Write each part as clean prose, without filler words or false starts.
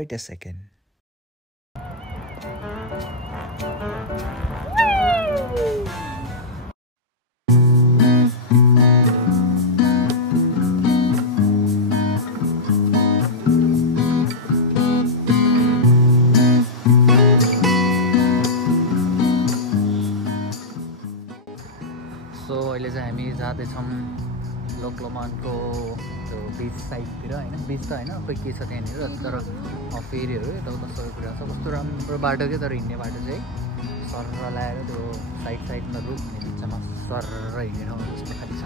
Wait a second. So अहिले चाहिँ हामी जाँदैछौँ लोकलमानको त्यो बिच साइडतिर होइन बिच त होइन खोइ के छ त्यहाँनिर तर फेरीहरू यताउता सबै कुरा छ कस्तो राम्रो बाटो क्या तर हिँड्ने बाटो चाहिँ सर्र लगाएर त्यो साइडमा रुख हुने बिचमा सर्र हिँड्ने ठाउँ जस्तो खालि छ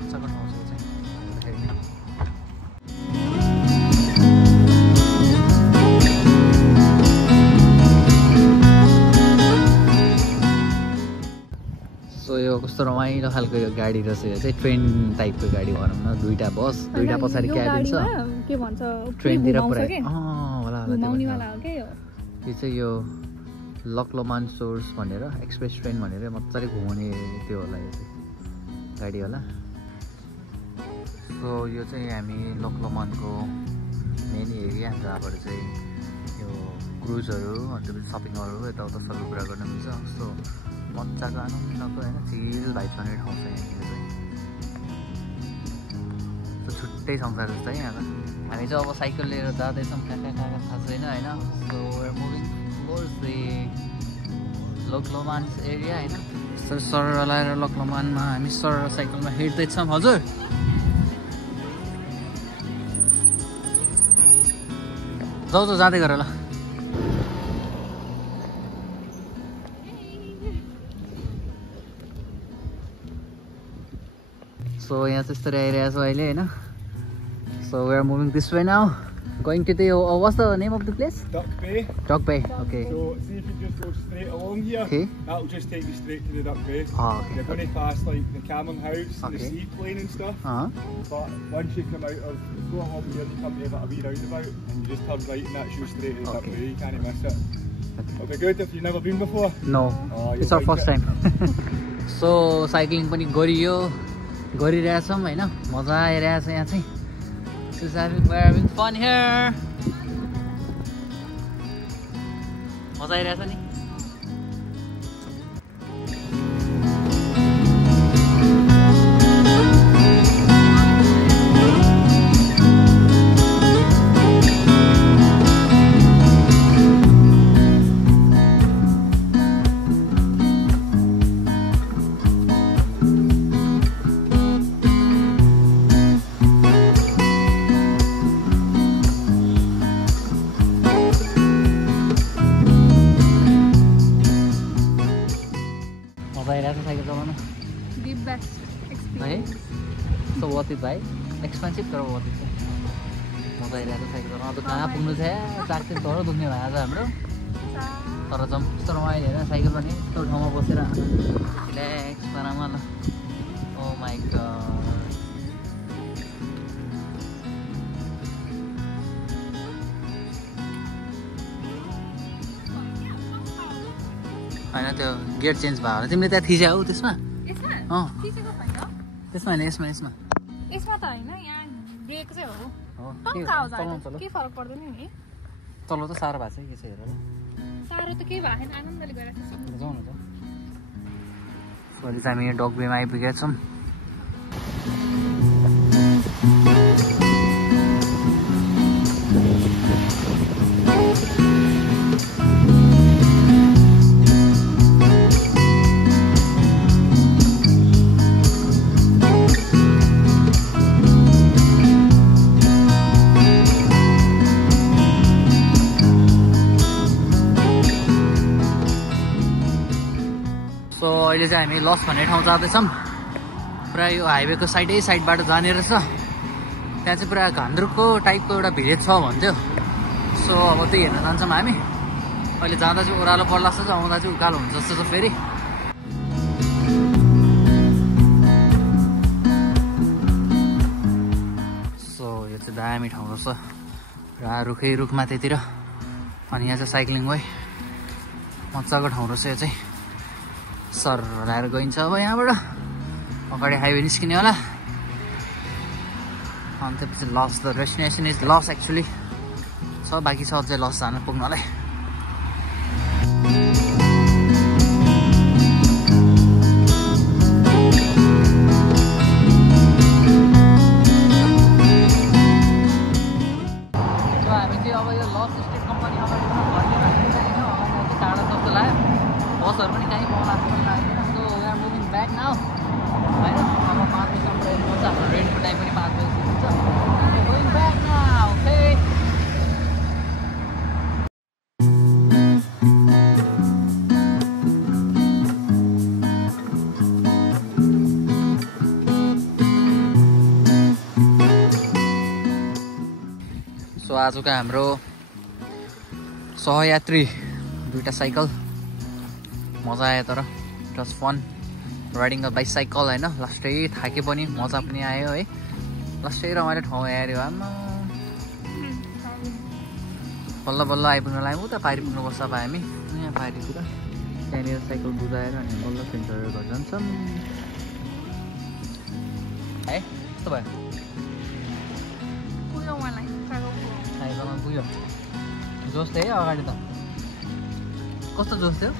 मजाको ठाउँ छ चाहिँ हेर्दाखेरि नै सो यो कस्तो रमाइलो खालको यो गाडी रहेछ यो चाहिँ ट्रेन टाइपको गाडी भनौँ न दुईटा बस दुईटा पछाडि क्याबिन छ के भन्छ ट्रेनतिर पुरा होला यो चाहिँ यो लकलमान सोर्स भनेर एक्सप्रेस ट्रेन भनेर मजाले घुमाउने त्यो होला यो चाहिँ गाडी होला सो यो चाहिँ हामी लकलमानको मेन एरिया जहाँबाट चाहिँ यो क्रुजहरू अन्त सपिङहरू यताउता सबै कुरा गर्न मिल्छ कस्तो मजाको आनन्दको होइन चिल भाइब छाउने ठाउँ छ यहाँनिर चाहिँ छुट्टै संसार जस्तो है यहाँ हामी चाहिँ अब साइकल लिएर जाँदैछौँ कहाँ थाहा छैन होइन so we're moving towards the लोकलमान एरिया होइन सर लगाएर लोकलमानमा हामी सर साइकलमा हिँड्दैछौँ हजुर जाउँ जाँदै गर ल सो यहाँ चाहिँ यस्तरी आइरहेको छ अहिले होइन so we are moving this way now going to the what's the name of the place? Duck Bay. Duck Bay, okay. So see if you just go straight along here, okay. That'll just take you straight to the Duck Bay. Okay. You're going to pass like the Cameron House and the seaplane and stuff. But once you come out of, go along here, you come to a wee roundabout and you just turn right and that's you straight to the Duck Bay. You can't miss it. It'll be good if you've never been before. No, it's our first time. So cycling पनि गरिरहेछौँ होइन मजा आइरहेछ यहाँ चाहिँ we're having fun here. मजा आइरहेछ नि भाइ एक्सपेन्सिभ तर वर्थ इट चाहिँ मजा आइरहेको छ साइकल चलाउनु कहाँ पुग्नु छ चाक चाहिँ तर दुख्ने भएको छ हाम्रो तर जम यस्तो रमाइलो होइन साइकल पनि यस्तो ठाउँमा बसेर रिल्याक्स पारामा ल ओ माइ गड होइन त्यो गेट चेन्ज भयो होला तिमीले त्यहाँ थिच्याऊ त्यसमा त्यसमा होइन यसमा यसमा त हैन यहाँ दिएको चाहिँ हो टक्का हो जान्छ के फरक पर्दैन नि तल्लो त साह्रो भएको छ के छ हेर साह्रो त केही भएको छैन आनन्दले गरिरहेको छ जाउँ न त अहिले चाहिँ हामी डग बेमा आइपुगेका छौँ अहिले चाहिँ हामी लस भन्ने ठाउँ जाँदैछौँ पुरा यो हाइवेको साइडबाट जाने रहेछ त्यहाँ चाहिँ पुरा घान्द्रुकको टाइपको एउटा भिलेज छ भन्थ्यो सो अब त्यही हेर्न जान्छौँ हामी अहिले जाँदा चाहिँ ओह्रालो पर्ला जस्तो छ आउँदा चाहिँ उकालो हुन्छ जस्तो छ फेरि सो यो चाहिँ दामी ठाउँ रहेछ पुरा रुखै रुखमा त्यतिर अनि यहाँ चाहिँ साइक्लिङ भयो मजाको ठाउँ रहेछ यो चाहिँ सर लाएर गइन्छ अब यहाँबाट अगाडि हाइवे निस्किने होला अनि त्यसपछि loss the destination is loss actually छ बाँकी छ अझै लस जान पुग्नलाई बसहरू पनि कहीँ पाउला लाग्दैन so we are moving back now होइन अब 5 बजीसम्म रेन्ट हुन्छ हाम्रो रेन्टको टाइम पनि 5 बजी हुन्छ going back now okay so आजको हाम्रो सहयात्री दुईटा साइकल मजा आयो तर it was fun riding the bicycle होइन लास्टै थाके पनि मजा पनि आयो है लास्टै रमाइलो ठाउँ आयो आमा बल्ल बल्ल आइपुग्न लाग्यो उता पारि पुग्नुपर्छ अब हामी यहाँ पारितिर त्यहाँनिर साइकल बुझाएर अनि बल्ल सेन्टरहरू घर जान्छौँ है कस्तो भयो साइकलमा पुग्यो जोस थियो है अगाडि त कस्तो जोस थियो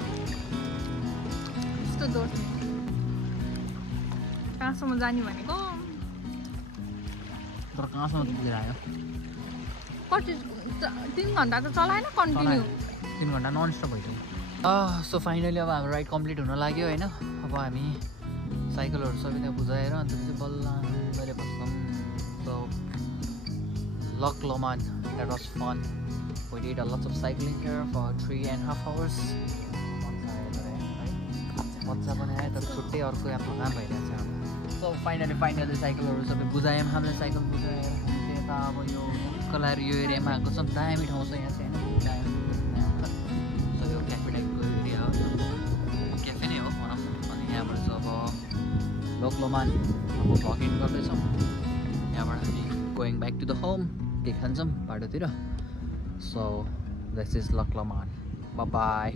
कहाँसम्म जाने भनेको तर कहाँसम्म पुगेर आयो कति 3 घन्टा त चलाएन कन्टिन्यू 3 घन्टा नन स्टप भइसक्यो सो फाइनली अब हाम्रो राइड कम्प्लिट हुन लाग्यो होइन अब हामी साइकलहरू सबै त्यहाँ बुझाएर अन्त चाहिँ बल्ल मैले बस्छौँ सो लक लोमान that was fun we did a lots of cycling here for 3.5 hours मजा पनि आयो तर छुट्टै अर्को यहाँ थकान भइरहेको छ सो फाइनली साइकलहरू सबै बुझायौँ हामीले साइकल बुझाएर चाहिँ यता अब यो कलार यो एरियामा आएको छ दामी ठाउँ छ यहाँ चाहिँ होइन सो यो क्याफे टाइपको एरिया हो क्याफे नै हो भनौँ अनि यहाँबाट चाहिँ अब लोकलोमान अब भ्लग इन गर्दैछौँ यहाँबाट हामी going back to the home के खान्छौँ बाटोतिर सो दिस इज लोकलोमान बाई